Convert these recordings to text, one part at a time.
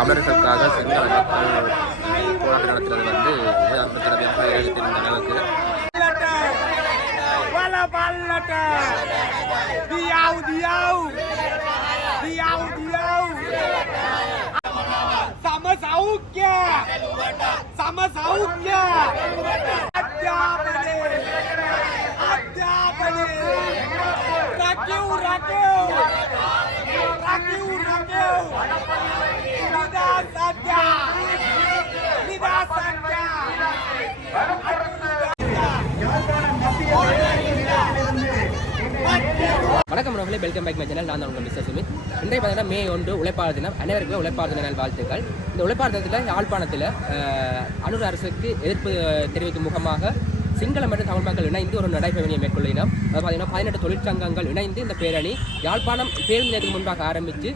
தமிழர்களுக்காக சிங்கள போராட்டம் நடத்துறது வந்து ஏழத்தின் அளவுக்கு Diau, diau. Sama sama வணக்கம் உறவுகளே வெல்கம் பேக் மை சேனல் நான் உங்கள் மிஸ்டர் சுமித். இன்றைய பார்த்தீங்கன்னா மே ஒன்று உழைப்பாளர் தினம். அனைவருக்குமே உழைப்பாளர் தின வாழ்த்துக்கள். இந்த உழைப்பாளர் தினத்தில் யாழ்ப்பாணத்தில் அனுர் அரசுக்கு எதிர்ப்பு தெரிவிக்கும் முகமாக சிங்கள மற்றும் தமிழ் மக்கள் இணைந்து ஒரு நடைபயணியை மேற்கொள்ளினோம். அது பார்த்தீங்கன்னா பதினெட்டு தொழிற்சங்கங்கள் இணைந்து இந்த பேரணி யாழ்ப்பாணம் பேருந்து நிலையத்துக்கு முன்பாக ஆரம்பித்து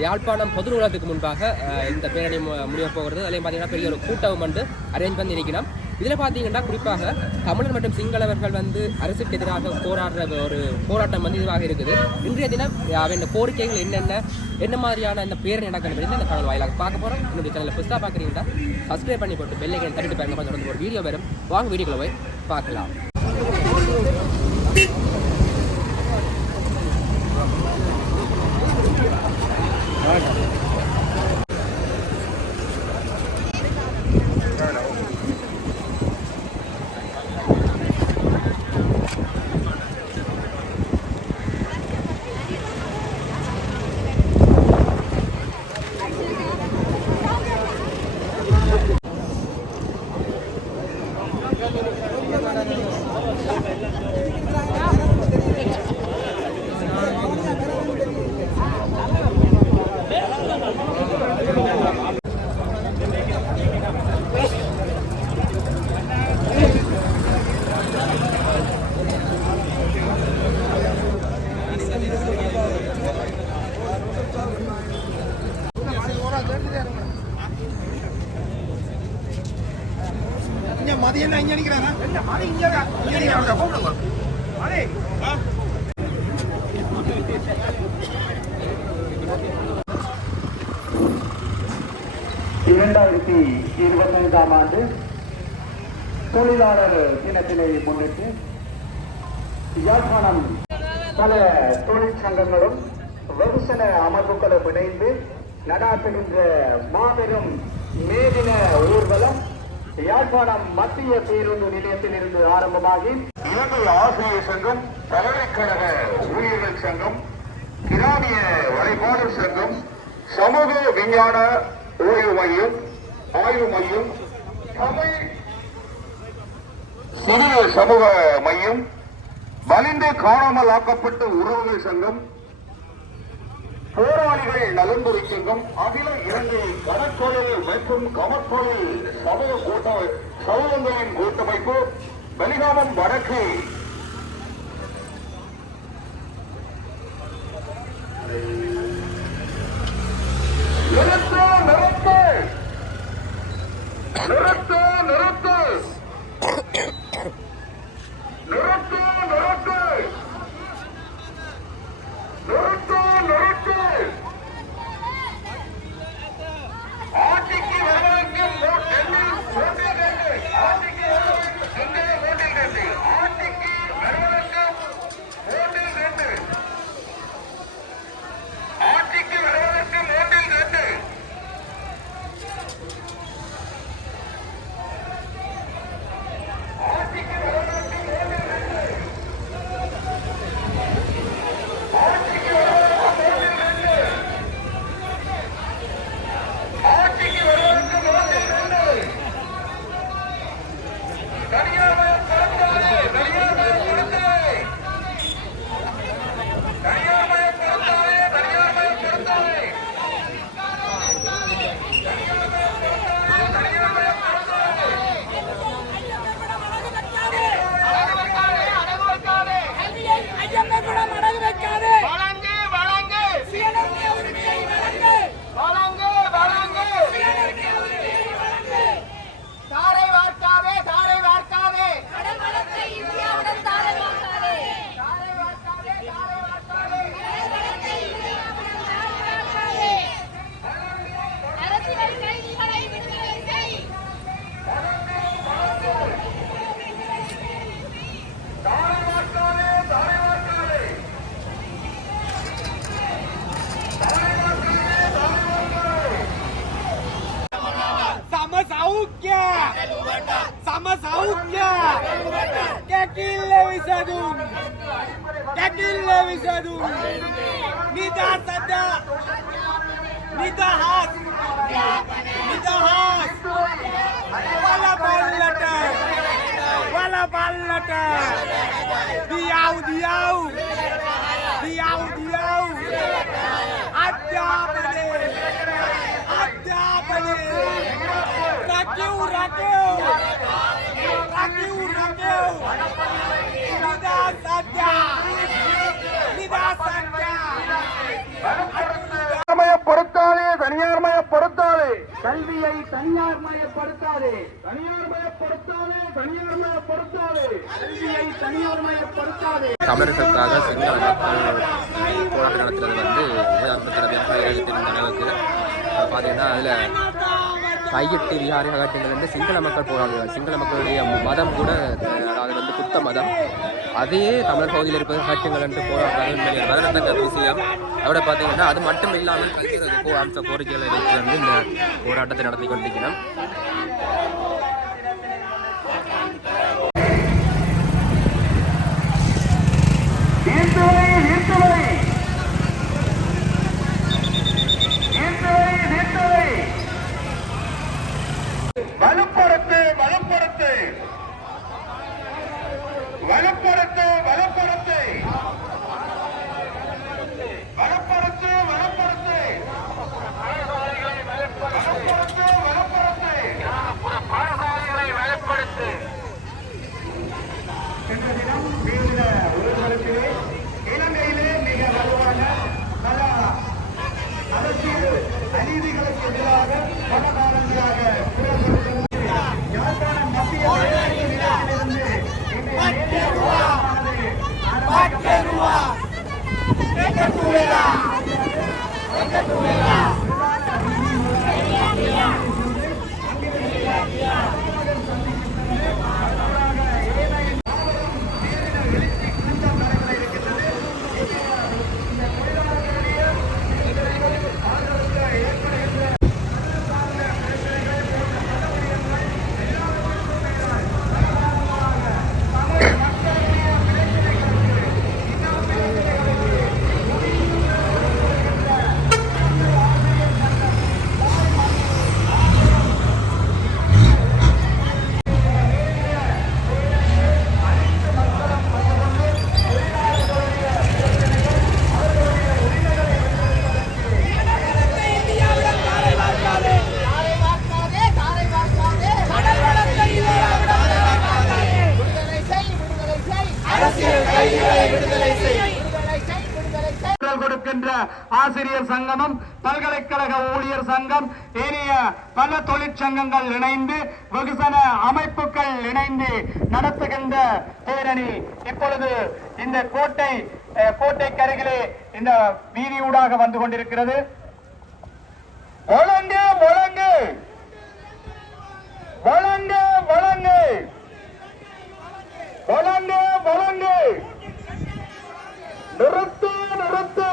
யாழ்ப்பாணம் பொது நூலகத்துக்கு முன்பாக இந்த பேரணி மு- முடிய போகிறது. அதிலையும் பார்த்தீங்கன்னா பெரிய ஒரு கூட்டம் வந்து அரேஞ்ச் பண்ணி இருக்கிறோம் இதில் பார்த்தீங்கன்னா குறிப்பாக தமிழர் மற்றும் சிங்களவர்கள் வந்து அரசுக்கு எதிராக போராடுற ஒரு போராட்டம் வந்து இதுவாக இருக்குது. இன்றைய தினம் அவன் கோரிக்கைகள் என்னென்ன என்ன மாதிரியான இந்த பேர் நடக்கணும் அப்படின்னு இந்த கடல் வாயிலாக பார்க்க போகிறோம் என்னுடைய சேனலில் புதுசாக பார்க்குறீங்கன்னா சப்ஸ்கிரைப் பண்ணி போட்டு பெல்லைக்கன் தட்டிட்டு பாருங்க. தொடர்ந்து ஒரு வீடியோ வரும். வாங்க வீடியோக்குள்ள போய் பார்க்கலாம். மதியம் இங்க நிக்கிறாரா? மதி இங்க இங்க நிக்கிறாரா கூப்பிடுங்க. மதி. இரண்டாயிரத்தி இருபத்தைந்தாம் ஆண்டு தொழிலாளர் தினத்தினை முன்னிட்டு யாழ்ப்பாணம் பல தொழிற்சங்கங்களும் வெகுசன அமைப்புகளும் இணைந்து நடாத்துகின்ற மாபெரும் மேதின ஊர்வலம் யாழ்ப்பாணம் மத்திய பேருந்து நிலையத்தில் இருந்து ஆரம்பமாகி இலங்கை ஆசிரியர் சங்கம் பல்கலைக்கழக ஊழியர்கள் சங்கம் கிராமிய வழிபாடல் சங்கம் சமூக விஞ்ஞான ஓய்வு மையம் ஆய்வு மையம் தமிழ் சிறிய சமூக மையம் வலிந்து காணாமல் ஆக்கப்பட்ட உறவுகள் சங்கம் போராளிகள் நலன்புரி சங்கம் அகில இலங்கை கடற்தொழில் மற்றும் கமற்தொழில் சமூக கூட்ட சமூகங்களின் கூட்டமைப்பு வெளிகாமம் வடக்கு साऊथच्या त्या किल्ले विसरून त्या किल्ले विसरून निदा सध्या. निदा हात निदा हात वाला बालट वाला बालट दियाऊ दियाऊ दियाऊ दियाऊ अद्यापने अद्यापने राखीव राखीव. பொறுத்தாலே தனியார் மயப்படுத்தாலே கல்வியை தனியார் மயப்படுத்தாலே தனியார் மயப்படுத்தாலே தனியார் மயப்படுத்தாலே கல்வியை தனியார் மயப்படுத்தாலே தமிழர்களுக்காக சிங்கள போராட்டம் நடத்துறது வந்து அறுபத்தி தலைவர் தலைவருக்கு பார்த்தீங்கன்னா அதில் கையெட்டு விஹாரி அகற்றங்கள் வந்து சிங்கள மக்கள் போராடுகிறார் சிங்கள மக்களுடைய மதம் கூட அது வந்து புத்த மதம். அதையே தமிழர் பகுதியில் இருப்பது அகற்றுங்கள் என்று போராடுறாங்க உண்மையிலே விஷயம் அதோட பார்த்தீங்கன்னா அது மட்டும் இல்லாமல் பல்வேறு கோ- அம்ச கோரிக்கைகளை வைத்து வந்து இந்த போராட்டத்தை நடத்தி கொண்டிருக்கிறோம் வலுப்படுத்து வலுப்படுத்து வலுப்படுத்து வலுப்படுத்து வலுப்படுத்து வலுப்படுத்து வலுப்படுத்து வலுப்படுத்து பாடசாலைகளை வலுப்படுத்து சென்ற தினம் வீழ்ந்த இலங்கையிலே மிக வலுவான பல அரசியல் அநீதிகளுக்கு எதிராக பல இருக்கின்ற ஆசிரியர் சங்கமும் பல்கலைக்கழக ஊழியர் சங்கம் ஏனைய பல தொழிற்சங்கங்கள் இணைந்து வெகுசன அமைப்புகள் இணைந்து நடத்துகின்ற பேரணி இப்பொழுது இந்த கோட்டை அஹ், கோட்டைக்கு அருகிலே இந்த வீதியூடாக வந்து கொண்டிருக்கிறது. வழங்கு வழங்கு வழங்கு வழங்கு வழங்கு வழங்கு நிறுத்த நிறுத்து.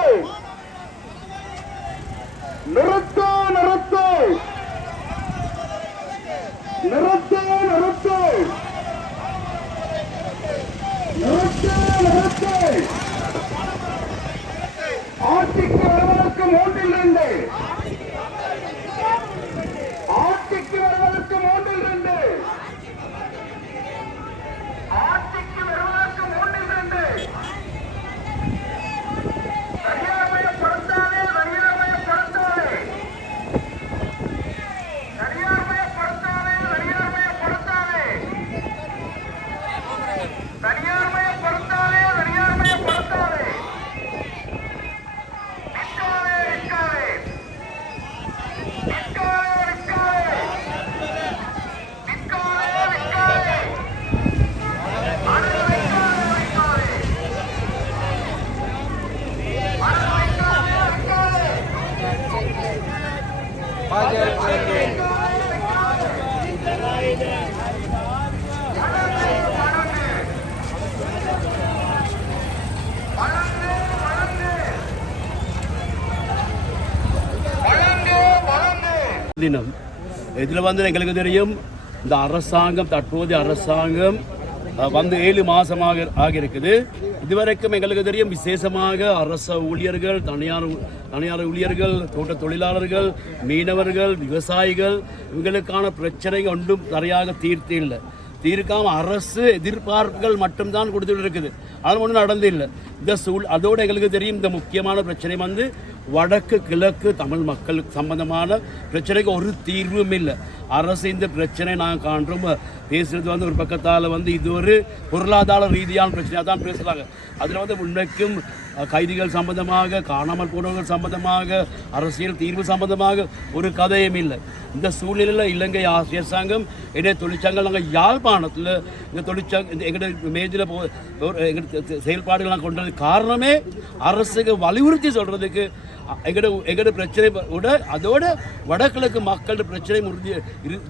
நிறுத்து நிறுத்து. நிறுத்து. தினம். இதில் வந்து எங்களுக்கு தெரியும் இந்த அரசாங்கம் தற்போதைய அரசாங்கம் அஹ், வந்து ஏழு மாசமாக ஆகியிருக்குது இதுவரைக்கும் எங்களுக்கு தெரியும் விசேஷமாக அரச ஊழியர்கள் தனியார் தனியார் ஊழியர்கள் தோட்ட தொழிலாளர்கள் மீனவர்கள் விவசாயிகள் இவங்களுக்கான பிரச்சனை ஒன்றும் சரியாக தீர்த்து இல்லை. தீர்க்காம அரசு எதிர்பார்ப்புகள் மட்டும்தான் கொடுத்துட்டு இருக்குது அது ஒன்றும் நடந்து இல்லை இந்த சூழ் அதோடு எங்களுக்கு தெரியும் இந்த முக்கியமான பிரச்சனை வந்து வடக்கு கிழக்கு தமிழ் மக்களுக்கு சம்பந்தமான பிரச்சனைக்கு ஒரு தீர்வும் இல்லை. அரசு இந்த பிரச்சனை நாங்கள் காண்றோம். பேசுறது வந்து ஒரு பக்கத்தால் வந்து இது ஒரு பொருளாதார ரீதியான பிரச்சனையாக தான் பேசுகிறாங்க அதில் வந்து உண்மைக்கும் கைதிகள் சம்பந்தமாக காணாமல் போனவர்கள் சம்பந்தமாக அரசியல் தீர்வு சம்பந்தமாக ஒரு கதையும் இல்லை. இந்த சூழ்நிலையில் இலங்கை ஆசிரியர் சங்கம் இடைய தொழிற்சங்கம் நாங்கள் யாழ்ப்பாணத்தில் இந்த தொழிற்சங்க இந்த எங்களுடைய மேஜில் போ ஒரு எங்களுடைய செயல்பாடுகள் கொண்டது காரணமே அரசுக்கு வலியுறுத்தி சொல்கிறதுக்கு எங்களோட எங்களோட பிரச்சனை விட அதோட வடகிழக்கு மக்களோட பிரச்சனை உறுதி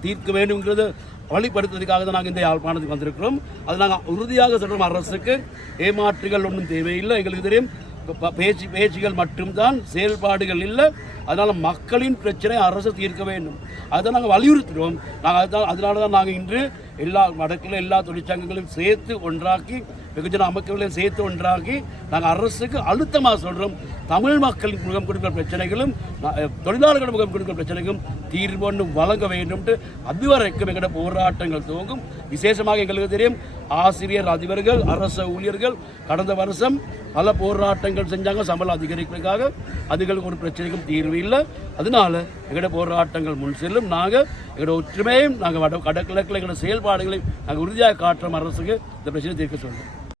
தீர்க்க வேண்டும்ங்கிறது வழிப்படுத்துவதற்காக தான் நாங்கள் இந்த யாழ்ப்பாணத்துக்கு வந்திருக்கிறோம். அது நாங்கள் உறுதியாக சொல்கிறோம் அரசுக்கு ஏமாற்றுகள் ஒன்றும் தேவையில்லை. எங்களுக்கு தெரியும் பேச்சு பேச்சுகள் மட்டும்தான் செயல்பாடுகள் இல்லை. அதனால் மக்களின் பிரச்சனை அரசு தீர்க்க வேண்டும். அதை நாங்கள் வலியுறுத்துகிறோம் நாங்கள் அதுதான் அதனால தான் நாங்கள் இன்று எல்லா வடக்கில் எல்லா தொழிற்சங்கங்களையும் சேர்த்து ஒன்றாக்கி வெகுஜன அமைப்புகளையும் சேர்த்து ஒன்றாக்கி நாங்கள் அரசுக்கு அழுத்தமாக சொல்கிறோம் தமிழ் மக்களின் முகம் கொடுக்கிற பிரச்சனைகளும் தொழிலாளர்கள் முகம் கொடுக்கிற பிரச்சனைகளும் தீர்வு ஒன்று வழங்க வேண்டும்ட்டு அதுவரைக்கும் எங்களோட போராட்டங்கள் துவங்கும். விசேஷமாக எங்களுக்கு தெரியும் ஆசிரியர் அதிபர்கள் அரசு ஊழியர்கள் கடந்த வருஷம் பல போராட்டங்கள் செஞ்சாங்க. சம்பளம் அதிகரிக்கிறதுக்காக அதுகளுக்கு ஒரு பிரச்சனைக்கும் தீர்வு இல்லை. அதனால எங்களோட போராட்டங்கள் முன் செல்லும். நாங்கள் எங்களோட ஒற்றுமையும் நாங்கள் வட கடக்கிழக்கில் எங்களோட செயல்பாடுகளையும் நாங்கள் உறுதியாக காட்டுறோம் அரசுக்கு. இந்த பிரச்சனை தீர்க்க சொல்கிறோம்